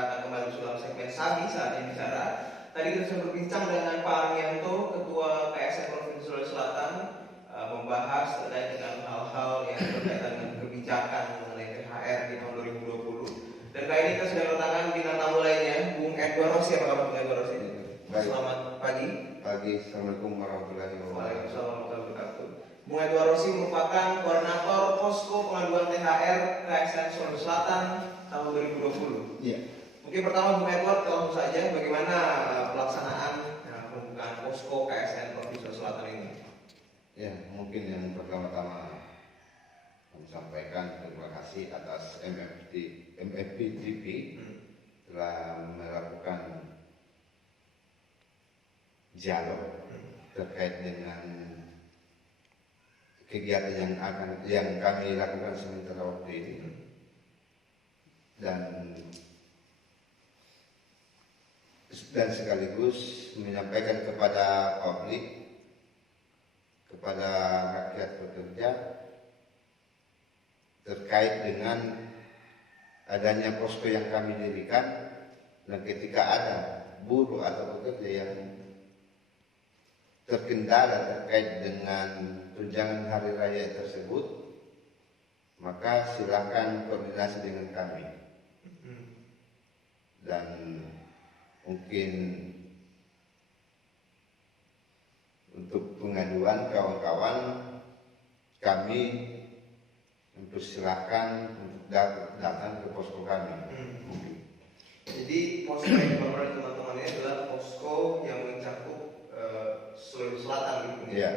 akan kembali usulan segmen Sabi saatnya bicara. Tadi kita sudah berbincang dengan Pak Armianto, Ketua KSN Provinsi Sulawesi Selatan, membahas terkait dengan hal-hal yang berkaitan dengan kebijakan mengenai THR di tahun 2020. Dan kali ini kita sudah kedatangan bintang tamu lainnya, Bung Edward Rossi. Apa kabar Bung Edward Rossi? Selamat pagi. Assalamualaikum warahmatullahi wabarakatuh. Waalaikumsalam warahmatullahi wabarakatuh. Bung Edward Rossi merupakan koordinator posko pengaduan THR KSN Sulawesi Selatan tahun 2020. Iya. Mungkin pertama Bung Edward, langsung saja bagaimana pelaksanaan pembukaan posko KSN Provinsi Sulawesi Selatan ini? Ya, mungkin yang pertama-tama kami sampaikan terima kasih atas MFP-TV telah melakukan dialog terkait dengan kegiatan yang kami lakukan sementara waktu ini, dan sekaligus menyampaikan kepada publik, kepada rakyat pekerja terkait dengan adanya posko yang kami dirikan, dan ketika ada buruh atau pekerja yang terkendala terkait dengan tunjangan hari raya tersebut, maka silakan koordinasi dengan kami. Dan mungkin untuk pengaduan kawan-kawan, kami mempersilahkan untuk datang ke posko kami. Jadi posko yang dibangun oleh teman-teman ini adalah posko yang mencakup Sulawesi Selatan gitu. Iya.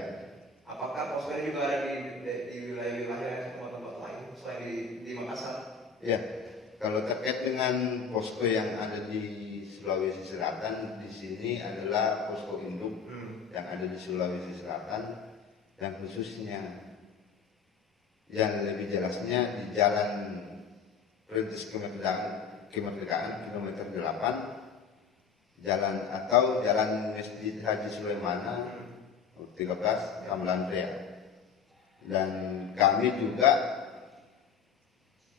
Apakah posko ini juga ada di wilayah-wilayah tempat-tempat lain selain di Makassar? Iya. Kalau terkait dengan posko yang ada di Sulawesi Selatan, di sini adalah posko induk yang ada di Sulawesi Selatan, yang khususnya yang lebih jelasnya di Jalan Perintis Kemerdekaan kilometer 8, Jalan Masjid Haji Sulaimana 13 Ramlan Rea. Dan kami juga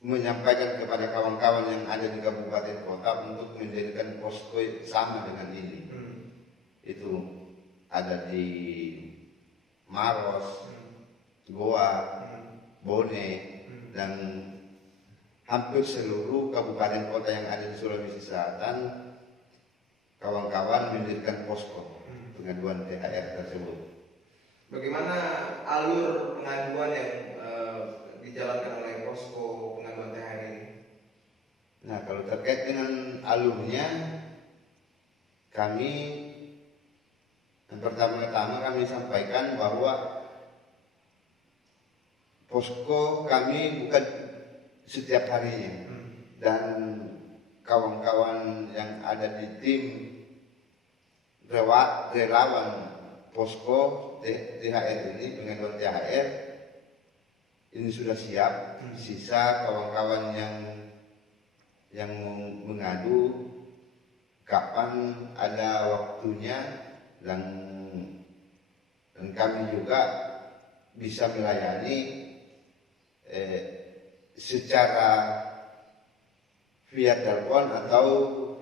menyampaikan kepada kawan-kawan yang ada di kabupaten kota untuk mendirikan posko sama dengan ini. Itu ada di Maros, Goa, Bone, dan hampir seluruh kabupaten kota yang ada di Sulawesi Selatan. Kawan-kawan mendirikan posko pengaduan THR tersebut. Bagaimana alur pengaduan yang dijalankan oleh posko pengaduan THR ini? Nah, kalau terkait dengan alurnya, kami yang pertama-tama kami sampaikan bahwa posko kami bukan setiap harinya, dan kawan-kawan yang ada di tim relawan posko THR ini, pengaduan THR ini sudah siap. Sisa kawan-kawan yang mengadu kapan ada waktunya, dan kami juga bisa melayani secara via telepon atau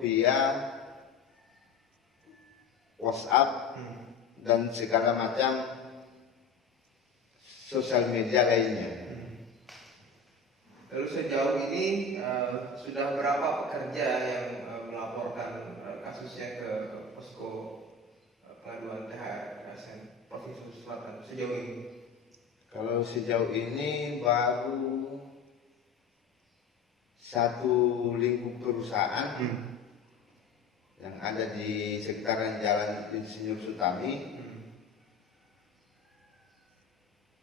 via WhatsApp dan segala macam sosial media lainnya. Lalu sejauh ini sudah berapa pekerja yang melaporkan kasusnya ke posko pengaduan THR KSN Provinsi Sulawesi Selatan sejauh ini? Kalau sejauh ini baru satu lingkup perusahaan yang ada di sekitaran Jalan Insinyur Sutami,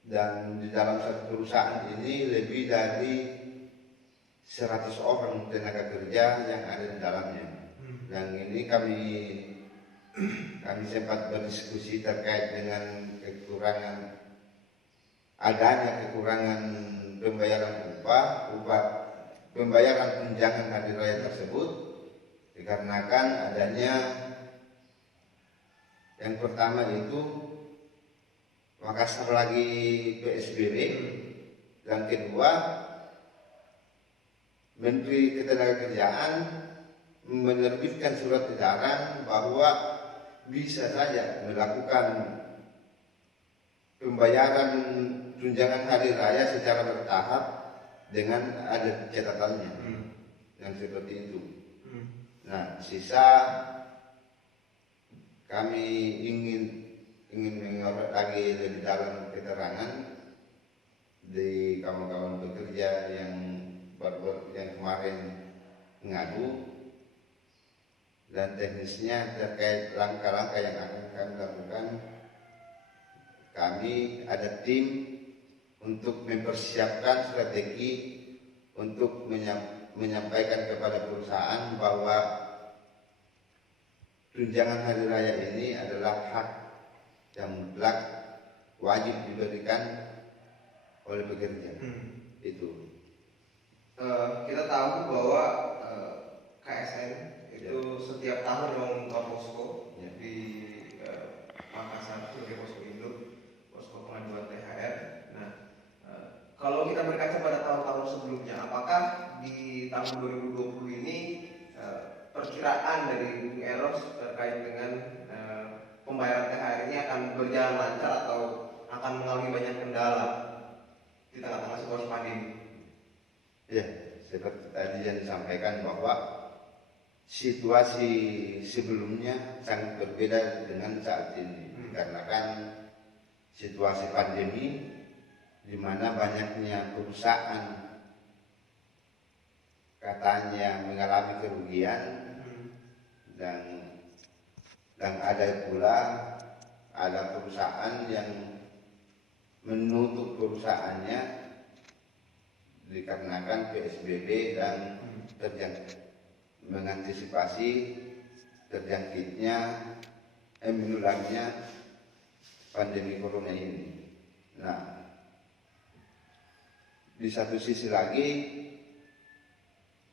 dan di dalam satu perusahaan ini lebih dari 100 orang tenaga kerja yang ada di dalamnya. Dan ini kami sempat berdiskusi terkait dengan adanya kekurangan pembayaran pembayaran tunjangan hari raya tersebut, dikarenakan adanya yang pertama itu Makassar lagi PSBB, dan kedua Menteri Ketenagakerjaan menerbitkan surat edaran bahwa bisa saja melakukan pembayaran tunjangan hari raya secara bertahap dengan ada catatannya yang seperti itu. Nah, sisa kami ingin mengorek lagi lebih dalam keterangan di kawan-kawan pekerja yang kemarin mengadu dan teknisnya terkait langkah-langkah yang akan kami lakukan. Kami ada tim untuk mempersiapkan strategi untuk menyampaikan kepada perusahaan bahwa tunjangan hari raya ini adalah hak yang mutlak wajib diberikan oleh pekerja. Itu kita tahu bahwa KSN itu setiap tahun membuka posko di Makassar sebagai posko induk, posko pengaduan THR. Nah, kalau kita berkaca pada tahun-tahun sebelumnya, apakah di tahun 2020 ini perkiraan dari Bung Eros terkait dengan pembayaran THR ini akan berjalan lancar atau akan mengalami banyak kendala di tengah-tengah situasi pandemi? ya, seperti tadi yang disampaikan bahwa situasi sebelumnya sangat berbeda dengan saat ini, dikarenakan situasi pandemi di mana banyaknya perusahaan katanya mengalami kerugian dan ada perusahaan yang menutup perusahaannya dikarenakan PSBB dan mengantisipasi terjangkitnya menulangnya pandemi corona ini. Nah, di satu sisi lagi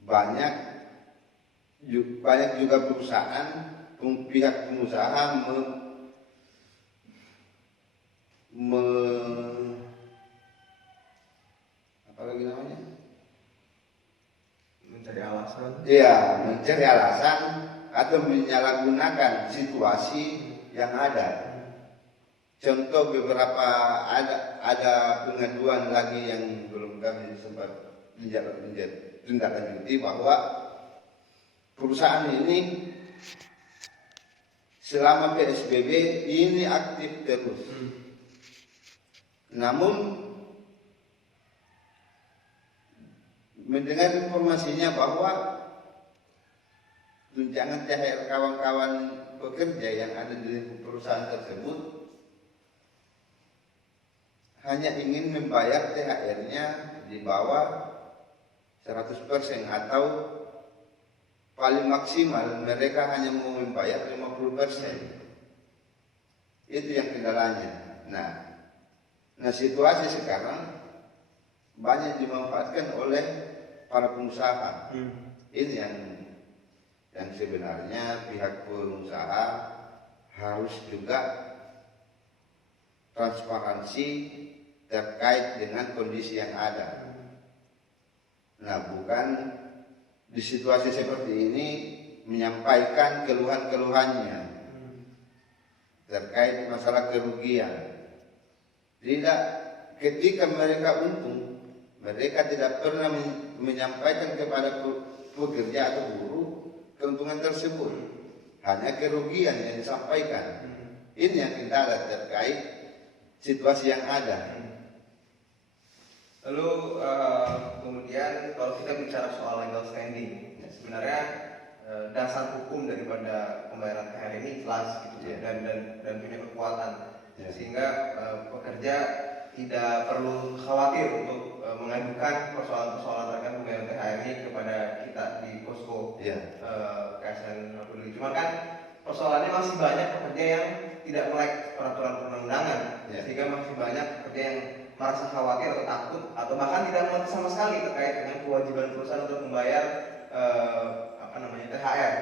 banyak juga perusahaan pihak pengusaha apa lagi namanya? Mencari alasan atau menyalahgunakan situasi yang ada. Contoh beberapa ada pengaduan lagi yang belum kami sempat tindak-lanjuti bahwa perusahaan ini selama PSBB ini aktif terus. Namun mendengar informasinya bahwa tunjangan THR kawan-kawan pekerja yang ada di perusahaan tersebut hanya ingin membayar THR-nya di bawah 100% atau paling maksimal mereka hanya mau membayar 50%. Itu yang kendalanya. Nah situasi sekarang banyak dimanfaatkan oleh para pengusaha. Ini yang sebenarnya pihak pengusaha harus juga transparansi terkait dengan kondisi yang ada. Nah, bukan di situasi seperti ini menyampaikan keluhan-keluhannya terkait masalah kerugian. Tidak, ketika mereka untung, mereka tidak pernah menyampaikan kepada pekerja atau buruh keuntungan tersebut. Hanya kerugian yang disampaikan. Ini yang kendala terkait situasi yang ada. Lalu kemudian kalau kita bicara soal legal standing, sebenarnya dasar hukum daripada pembayaran THR ini jelas gitu, dan punya kekuatan, sehingga pekerja tidak perlu khawatir untuk mengadukan persoalan-persoalan terkait pembayaran THR ini kepada kita di posko KSN Peduli. Cuma kan persoalannya masih banyak pekerja yang tidak melek peraturan perundang-undangan, sehingga masih banyak pekerja yang merasa khawatir atau takut atau bahkan tidak mengerti sama sekali terkait dengan kewajiban perusahaan untuk membayar THR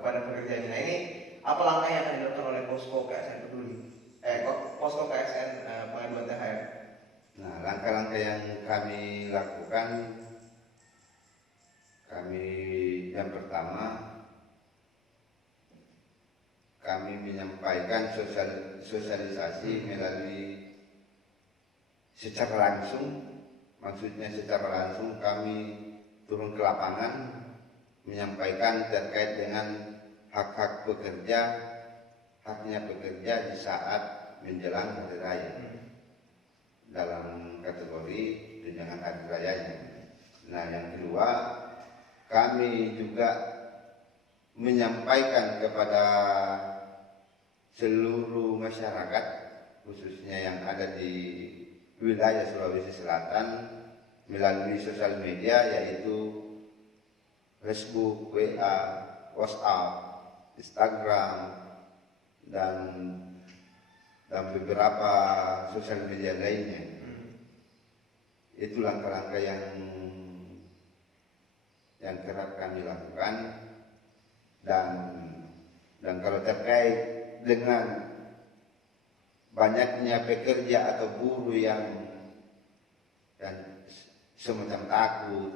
kepada pekerjanya. Nah, ini apa langkah yang akan dilakukan oleh posko KSN Peduli? Posko KSN pengaduan THR. Nah, langkah-langkah yang kami lakukan, yang pertama pertama kami menyampaikan sosialisasi melalui secara langsung, maksudnya secara langsung kami turun ke lapangan menyampaikan terkait dengan hak-hak pekerja, haknya pekerja di saat menjelang hari raya dalam kategori tunjangan hari rayanya. Nah, yang kedua, kami juga menyampaikan kepada seluruh masyarakat, khususnya yang ada di wilayah Sulawesi Selatan, melalui sosial media yaitu Facebook, WA, WhatsApp, Instagram, dan beberapa sosial media lainnya. Itu langkah-langkah yang kerap kami lakukan, dan kalau terkait dengan banyaknya pekerja atau buruh yang semacam takut,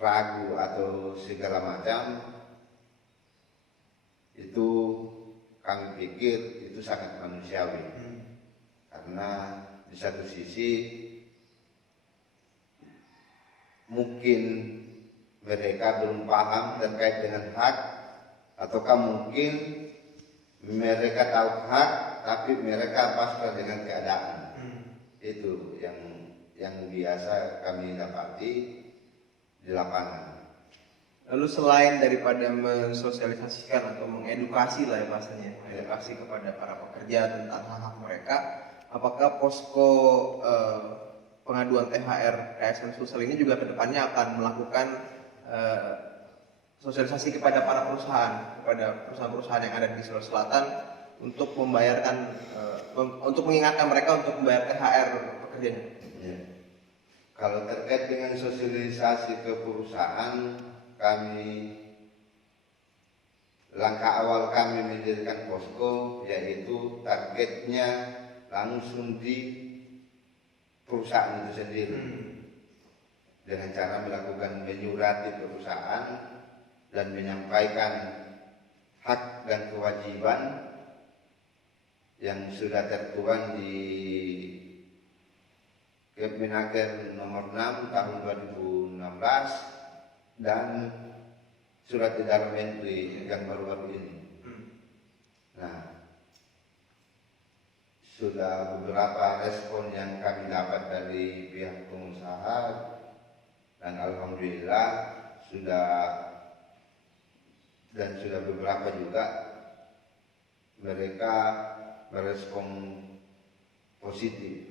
ragu atau segala macam, itu kami pikir itu sangat manusiawi. Karena di satu sisi mungkin mereka belum paham terkait dengan hak, ataukah mungkin mereka tahu hak tapi mereka pasrah dengan keadaan. Itu yang biasa kami dapati di lapangan. Lalu selain daripada mensosialisasikan atau mengedukasi lah ya bahasanya, mengedukasi kepada para pekerja tentang hak-hak mereka, apakah posko pengaduan THR KSN Sulsel ini juga kedepannya akan melakukan sosialisasi kepada para perusahaan, kepada perusahaan-perusahaan yang ada di Sulawesi Selatan untuk membayarkan, untuk mengingatkan mereka untuk membayar THR pekerjanya? Ya. Kalau terkait dengan sosialisasi ke perusahaan, langkah awal kami mendirikan posko yaitu targetnya langsung di perusahaan itu sendiri, dengan cara melakukan menyurati perusahaan dan menyampaikan hak dan kewajiban yang sudah tertuang di Kepmenaker nomor 6 tahun 2016 dan surat edaran Menteri yang baru-baru ini. Nah, sudah beberapa respon yang kami dapat dari pihak pengusaha, dan alhamdulillah sudah beberapa juga mereka merespon positif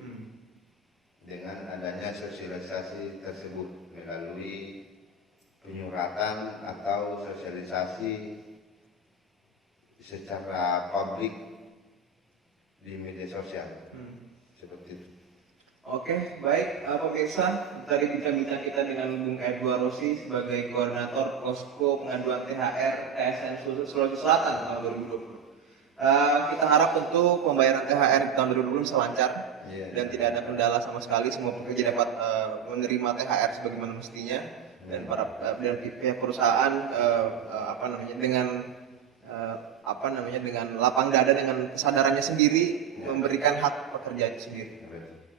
dengan adanya sosialisasi tersebut melalui penyuratan atau sosialisasi secara publik di media sosial. Seperti itu. Oke, baik pemirsa, tadi bincang-bincang kita dengan Bung Edward Rossi sebagai koordinator posko pengaduan THR KSN Sulawesi Selatan tahun 2020. Kita harap tentu pembayaran THR di tahun 2020 bisa lancar dan tidak ada kendala sama sekali, semua pekerja dapat menerima THR sebagaimana mestinya, dan dan pihak perusahaan dengan lapang dada, dengan kesadarannya sendiri memberikan hak pekerjaan sendiri.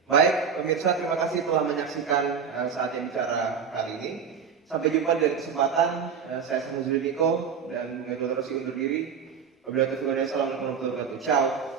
Baik pemirsa, terima kasih telah menyaksikan Saatnya Bicara kali ini. Sampai jumpa di kesempatan. Saya Samuzuli Niko dan Bung Edward Rossi undur diri. Wabillahi taufiq wal hidayah. Assalamualaikum warahmatullahi wabarakatuh. Ciao.